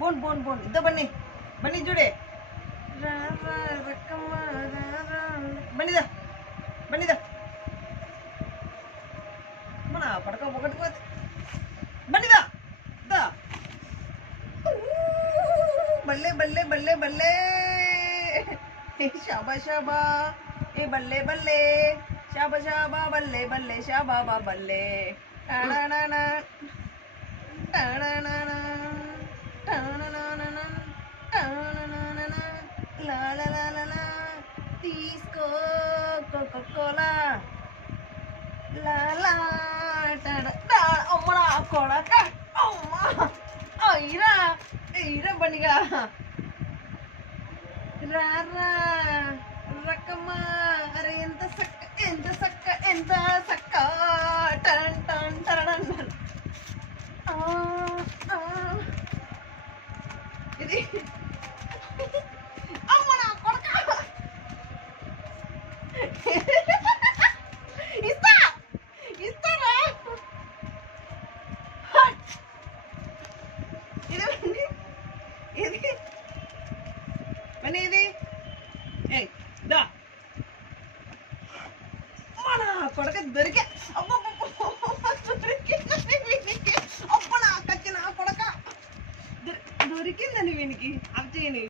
bone బోన్ బోన్ ఇద్దా బన్నీ బన్నీ చూడే రా రా రక్కమ్మ రా రా బన్నీదా బన్నీదా మన పడక ఒకటి పోతే బన్నీదా దా బల్లే బల్లే బల్లే బల్లే शाबा शाबा ए बल्ले बल्ले शाबा शाबा बल्ले बल्ले शाबा बा बल्ले टाणा ना टाणा ना टाणा ना टाणा ना ला ला ला ला ला తీసుకో కోకో కోలా లా లా टाणा అమ్మడా కొడక అమ్మ అయిరా అయిరా బనిగా రారా రకమ్మ అరే ఎంత సక్క టన్ టన్ టరడన్ ఇది అమ్మ నా కొడక ఇస్తారా ఇది ఇది దా మన కొడక దొరికా దొరికిందని వీనికి అవి చేయని